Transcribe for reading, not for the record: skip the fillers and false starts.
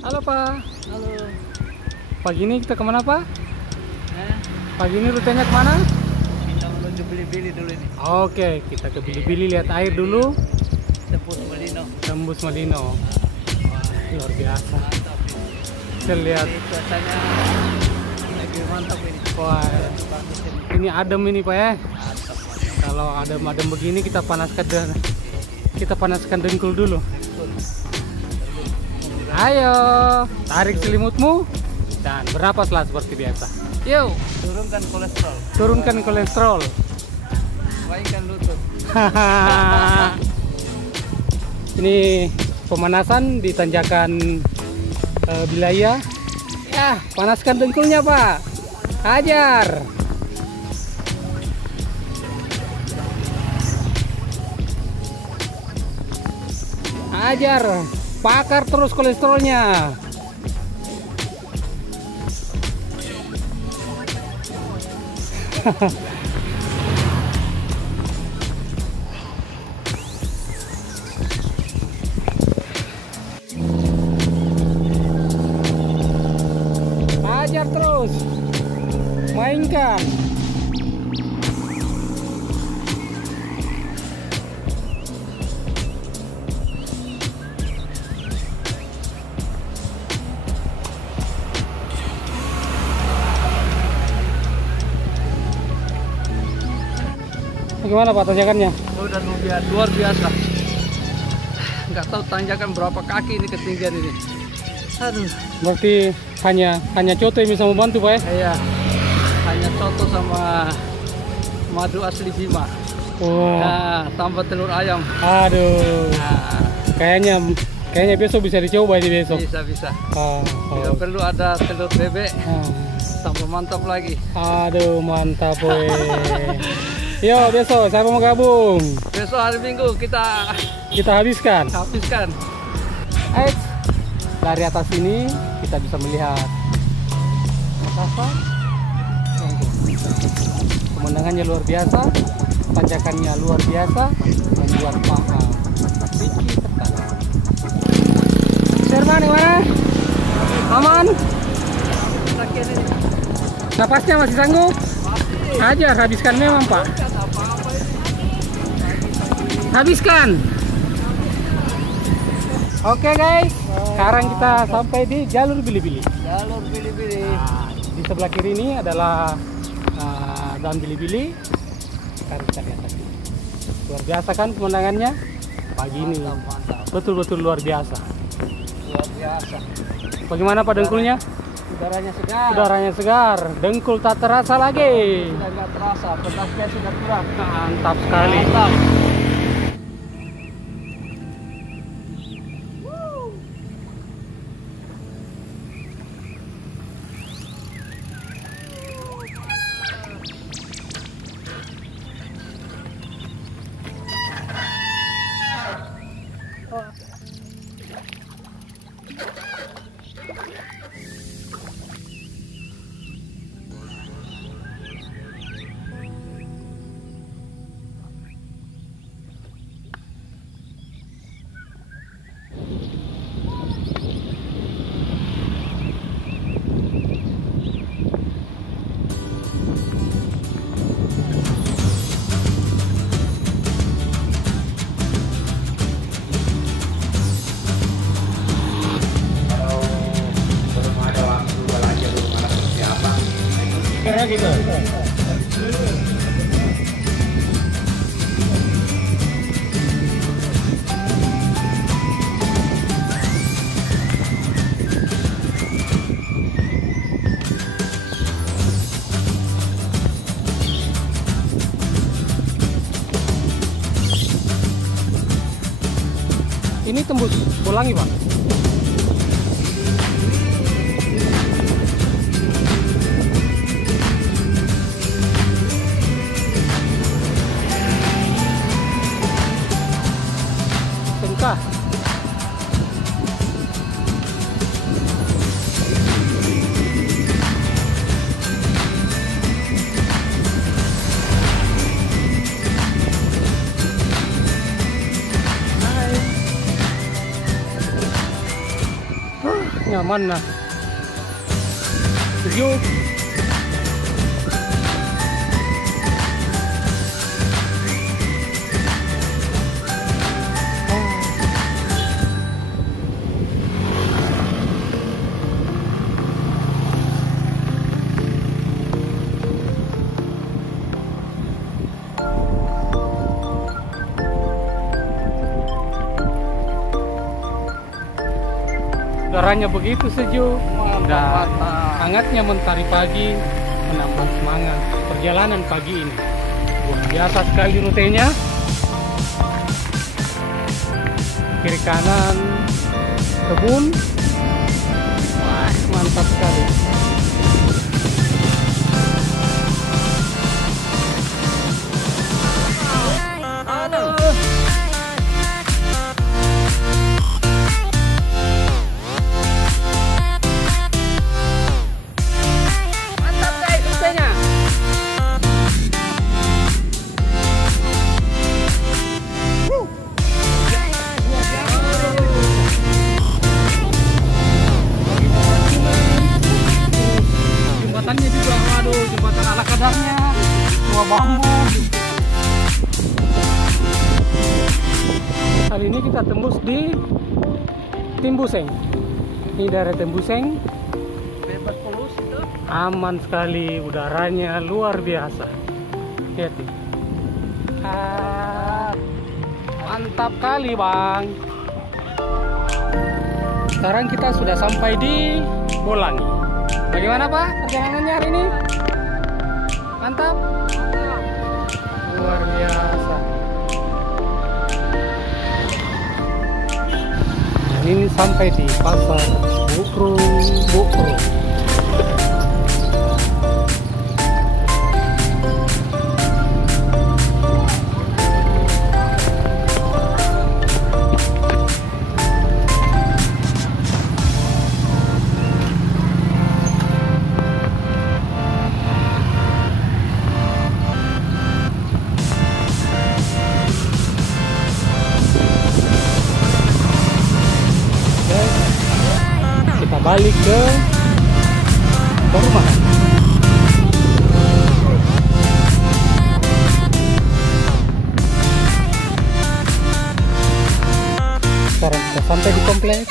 Halo Pak. Halo. Pagi ini kita kemana Pak? Eh, Pagi ini rutenya kemana? kita menuju Bili-Bili dulu ini. Oke, kita ke Bili-Bili lihat air dulu. Tembus Melino. Tembus Malino. Luar biasa. Mantap ini. Kita lihat. Ini cuacanya lagi mantap ini. Wah, Bagus ini. ini adem ini Pak ya. Mantap. Kalau adem-adem begini kita panaskan dengkul dulu. Betul. Ayo, tarik selimutmu dan bernapaslah seperti biasa. Yuk, Turunkan kolesterol. turunkan kolesterol. Baikkan lutut. Ini pemanasan di tanjakan Bilaya. Ya, panaskan dengkulnya Pak. Hajar. Hajar. Bakar terus kolesterolnya. Hajar terus. Mainkan. Gimana Pak tanjakannya? Udah luar biasa. Nggak tahu tanjakan berapa kaki ini ketinggian ini. Aduh. Berarti hanya Coto yang bisa membantu Pak ya? Iya. Hanya soto sama madu asli Bima. Wah. Nah, tambah telur ayam. Aduh. Nah, Kayaknya besok bisa dicoba ini besok. bisa. Oh, Tidak perlu ada telur bebek, Ah. tambah mantap lagi. Aduh, mantap weh. Yo, besok siapa mau gabung? Besok hari Minggu kita Kita habiskan. habiskan. Eits. Dari atas ini kita bisa melihat Makassar. Pemandangannya luar biasa, tanjakannya luar biasa, membuat paha Vicky tertarik. Sherman, gimana? Aman? Sakit ini. Napasnya masih sanggup? Hajar, habiskan memang Pak. Habiskan. Oke guys, sekarang kita sampai di jalur Bili-Bili. Jalur Bili-Bili. Nah, di sebelah kiri ini adalah Dam Bili-Bili. Sekarang kita lihat tadi. Luar biasa kan pemandangannya pagi ini. Mantap. Betul-betul luar biasa. Luar biasa. Bagaimana Pak dengkulnya? Udaranya segar. Udaranya segar, dengkul tak terasa lagi. Sudah nggak terasa, pedasnya sudah kurang. Mantap sekali. Mantap. Kayak gitu. Ini tembus Bolangi Pak. Tengkah. nyaman nah. Sejuk. Udaranya begitu sejuk dan hangatnya mentari pagi menambah semangat perjalanan pagi ini. Luar biasa sekali rutenya. Kiri kanan kebun. Wah, mantap sekali. Jembatannya juga, waduh, jembatan ala kadarnya, tua bambu. Kali ini kita tembus di Timbuseng. Ini daerah Timbuseng. Bebas polusi tuh. Aman sekali, udaranya luar biasa. Lihat nih. Mantap kali bang. Sekarang kita sudah sampai di Bolangi. Bagaimana Pak perjalanannya hari ini? Mantap? Luar biasa. Dan ini sampai di pasar Bukro. Balik ke rumah. Sekarang kita sampai di kompleks.